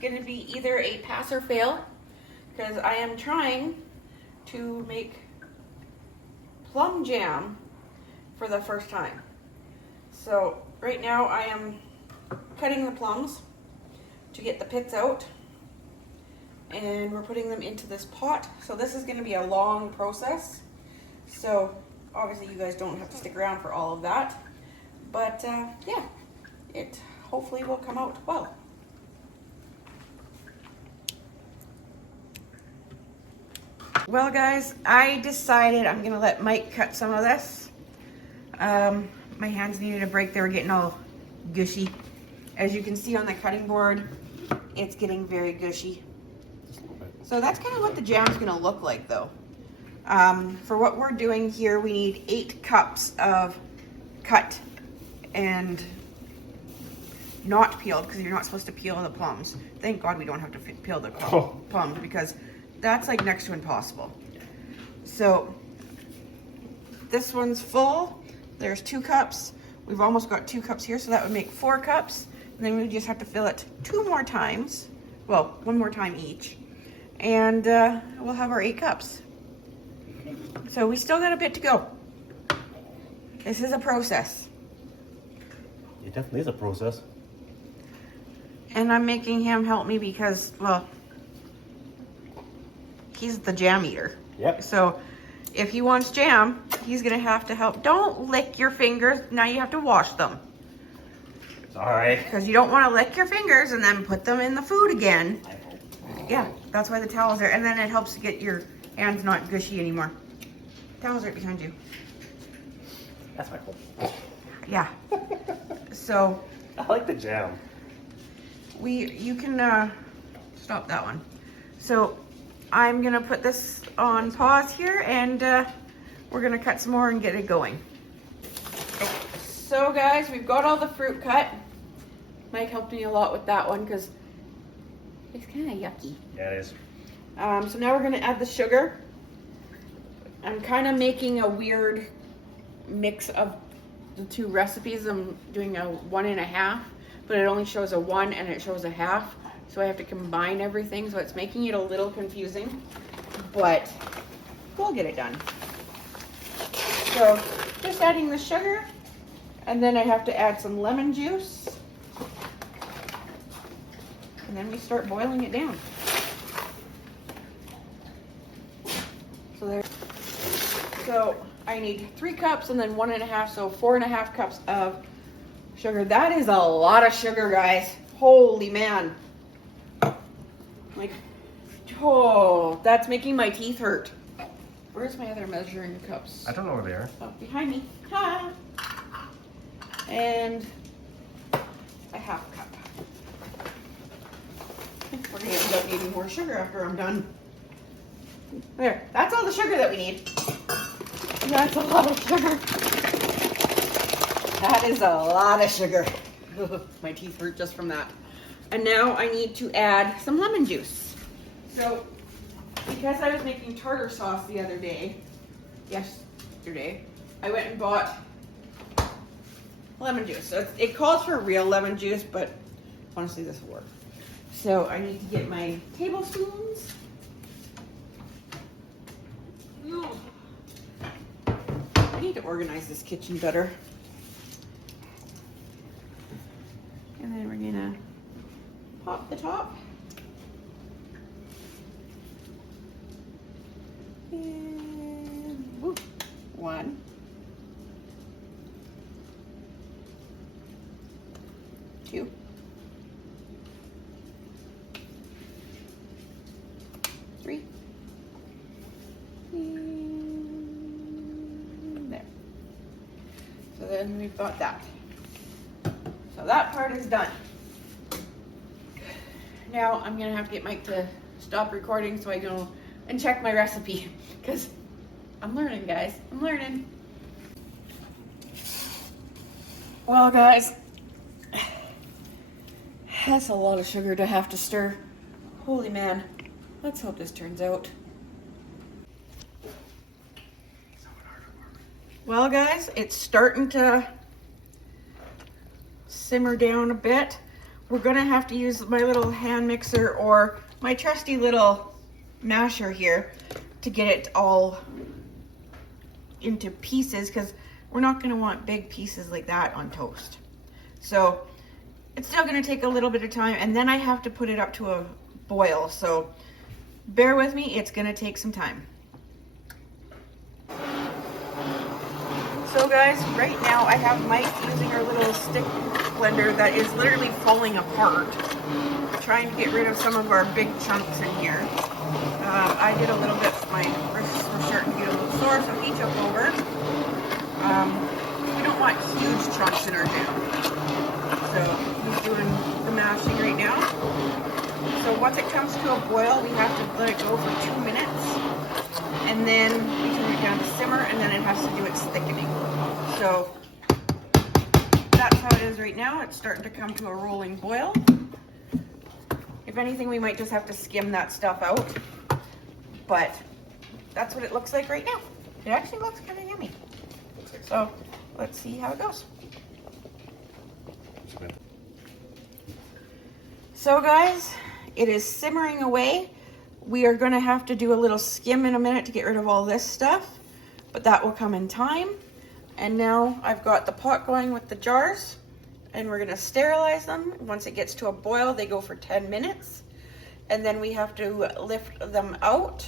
going to be either a pass or fail because I am trying to make plum jam for the first time. So right now I am cutting the plums to get the pits out, and we're putting them into this pot. So this is going to be a long process. So obviously you guys don't have to stick around for all of that, but yeah, it hopefully will come out well. Well guys, I decided I'm gonna let Mike cut some of this. My hands needed a break, they were getting all gushy. As you can see on the cutting board, it's getting very gushy. So that's kind of what the jam's gonna look like though. For what we're doing here, we need 8 cups of cut and not peeled, because you're not supposed to peel the plums. Thank God we don't have to peel the plums, because that's like next to impossible. So this one's full. There's 2 cups. We've almost got 2 cups here, so that would make 4 cups. And then we just have to fill it 2 more times. Well, 1 more time each. And we'll have our 8 cups. So we still got a bit to go. This is a process. It definitely is a process. And I'm making him help me because, well, he's the jam eater. Yep. So if he wants jam, he's gonna have to help. Don't lick your fingers. Now you have to wash them. It's all right. Because you don't want to lick your fingers and then put them in the food again. Yeah, that's why the towel's there. And then it helps to get your hands not gushy anymore. Towel's right behind you. That's my fault. Yeah. So I like the jam. you can stop that one. So I'm gonna put this on pause here, and we're gonna cut some more and get it going. So guys, we've got all the fruit cut. Mike helped me a lot with that one because it's kind of yucky. Yeah, it is. So now we're gonna add the sugar. I'm kind of making a weird mix of the 2 recipes. I'm doing a 1 1/2, but it only shows a 1 and it shows a 1/2. So I have to combine everything. So it's making it a little confusing, but we'll get it done. So just adding the sugar, and then I have to add some lemon juice. And then we start boiling it down. So I need 3 cups and then 1 1/2, so 4 1/2 cups of sugar. That is a lot of sugar, guys. Holy man. Like, oh, that's making my teeth hurt. Where's my other measuring cups? I don't know where they are. Oh, behind me. Ha! And a 1/2 cup. We're gonna end up needing more sugar after I'm done. There, that's all the sugar that we need. That's a lot of sugar. That is a lot of sugar. My teeth hurt just from that. And now I need to add some lemon juice. So, because I was making tartar sauce the other day, yesterday, I went and bought lemon juice. So it calls for real lemon juice, but honestly this will work. So I need to get my tablespoons. I need to organize this kitchen better. And then we're gonna pop the top. And whoop, 1. 2. 3. And there. So then we've got that. So that part is done. Now I'm gonna have to get Mike to stop recording so I go and check my recipe, because I'm learning, guys. I'm learning. Well, guys, that's a lot of sugar to have to stir. Holy man. Let's hope this turns out. Well, guys, it's starting to simmer down a bit. we're gonna have to use my little hand mixer or my trusty little masher here to get it all into pieces, because we're not gonna want big pieces like that on toast. So it's still gonna take a little bit of time, and then I have to put it up to a boil. So bear with me, it's gonna take some time. So guys, right now I have Mike using our little stick blender that is literally falling apart, trying to get rid of some of our big chunks in here. I did a little bit, my wrists were starting to get a little sore, so he took over. We don't want huge chunks in our jam. So he's doing the mashing right now. So once it comes to a boil, we have to let it go for 2 minutes. And then we turn it down to simmer, and then it has to do its thickening. So that's how it is right now. It's starting to come to a rolling boil. If anything, we might just have to skim that stuff out. But that's what it looks like right now. It actually looks kind of yummy. So let's see how it goes. So guys, it is simmering away. We are going to have to do a little skim in a minute to get rid of all this stuff, but that will come in time. And now I've got the pot going with the jars, and we're going to sterilize them. Once it gets to a boil, they go for 10 minutes, and then we have to lift them out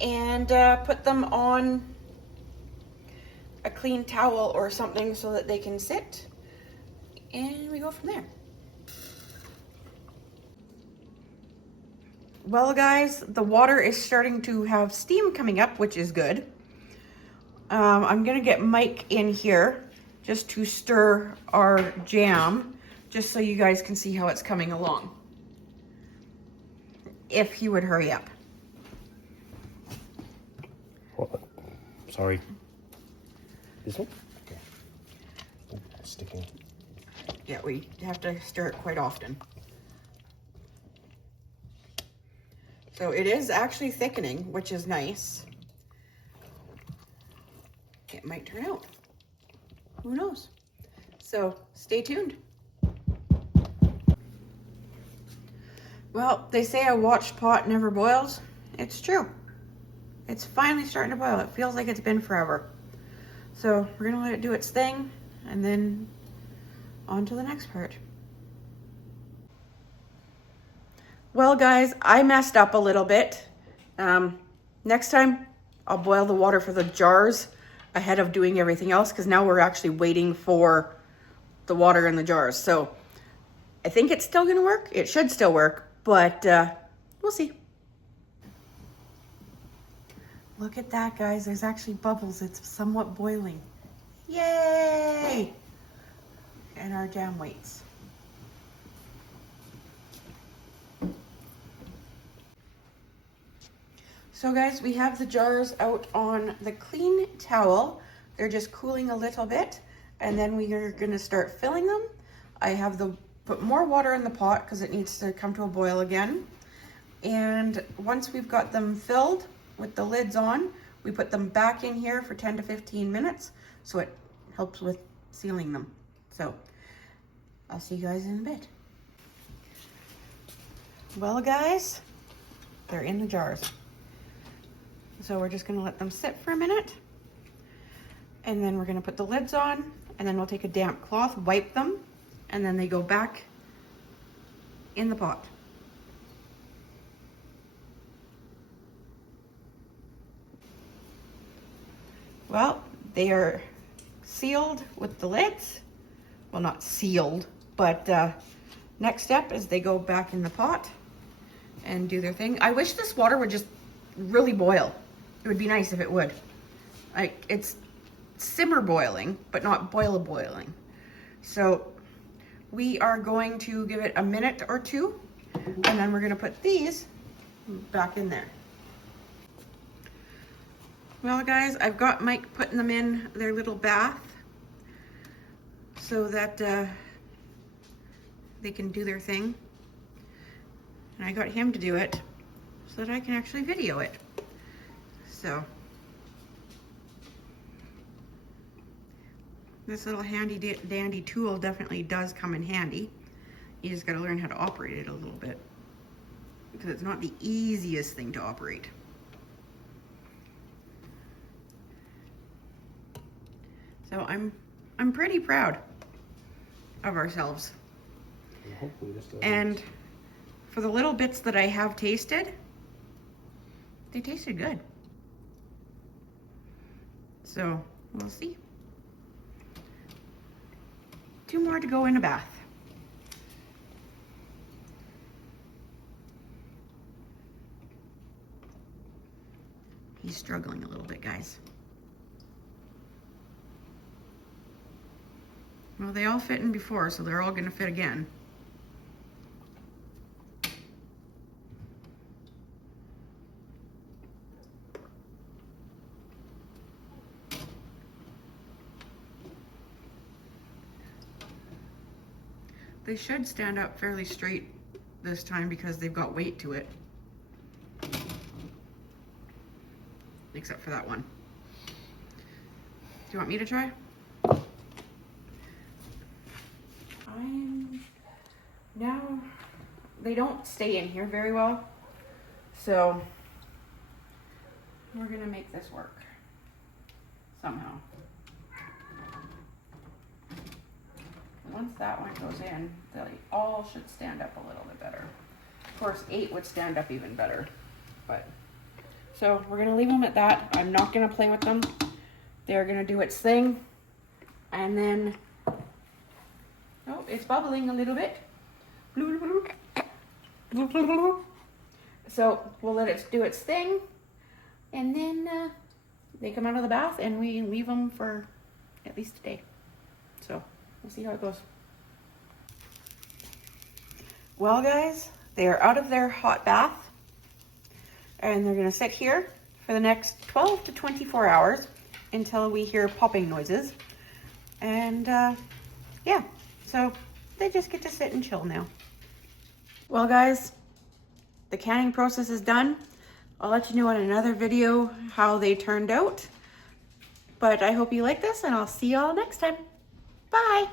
and put them on a clean towel or something so that they can sit, and we go from there. Well guys, the water is starting to have steam coming up, which is good. I'm gonna get Mike in here just to stir our jam, just so you guys can see how it's coming along. If he would hurry up. What? Sorry. This one? Okay. Oh, it's sticking. Yeah, we have to stir it quite often. So it is actually thickening, which is nice. It might turn out. Who knows? So stay tuned. Well, they say a watched pot never boils. It's true. It's finally starting to boil. It feels like it's been forever. So we're gonna let it do its thing, and then on to the next part. Well guys, I messed up a little bit. Next time I'll boil the water for the jars ahead of doing everything else, because now we're actually waiting for the water in the jars. So I think it's still gonna work. It should still work, but we'll see. Look at that, guys. There's actually bubbles. It's somewhat boiling. Yay! And our jam waits. So guys, we have the jars out on the clean towel. They're just cooling a little bit, and then we are gonna start filling them. I have put more water in the pot because it needs to come to a boil again. And once we've got them filled with the lids on, we put them back in here for 10 to 15 minutes, so it helps with sealing them. So I'll see you guys in a bit. Well guys, they're in the jars. So we're just gonna let them sit for a minute, and then we're gonna put the lids on, and then we'll take a damp cloth, wipe them, and then they go back in the pot. Well, they are sealed with the lids. Well, not sealed, but next step is they go back in the pot and do their thing. I wish this water would just really boil. It would be nice if it would. Like, it's simmer boiling, but not boiling. So we are going to give it a minute or two, and then we're gonna put these back in there. Well guys, I've got Mike putting them in their little bath so that they can do their thing. And I got him to do it so that I can actually video it. So this little handy dandy tool definitely does come in handy. You just gotta learn how to operate it a little bit, because it's not the easiest thing to operate. So I'm pretty proud of ourselves. And hopefully this does. And for the little bits that I have tasted, they tasted good. So we'll see. 2 more to go in a bath. He's struggling a little bit, guys. Well, they all fit in before, so they're all gonna fit again. They should stand up fairly straight this time because they've got weight to it. Except for that one. Do you want me to try? Now, they don't stay in here very well, so we're gonna make this work somehow. Once that one goes in, they all should stand up a little bit better. Of course, 8 would stand up even better, but so we're gonna leave them at that. I'm not gonna play with them. They're gonna do its thing, and then, oh, it's bubbling a little bit. So we'll let it do its thing, and then they come out of the bath and we leave them for at least a day. So we'll see how it goes. Well, guys, they are out of their hot bath and they're gonna sit here for the next 12 to 24 hours until we hear popping noises. And yeah, so they just get to sit and chill now. Well, guys, the canning process is done. I'll let you know in another video how they turned out. But I hope you like this, and I'll see y'all next time. Bye.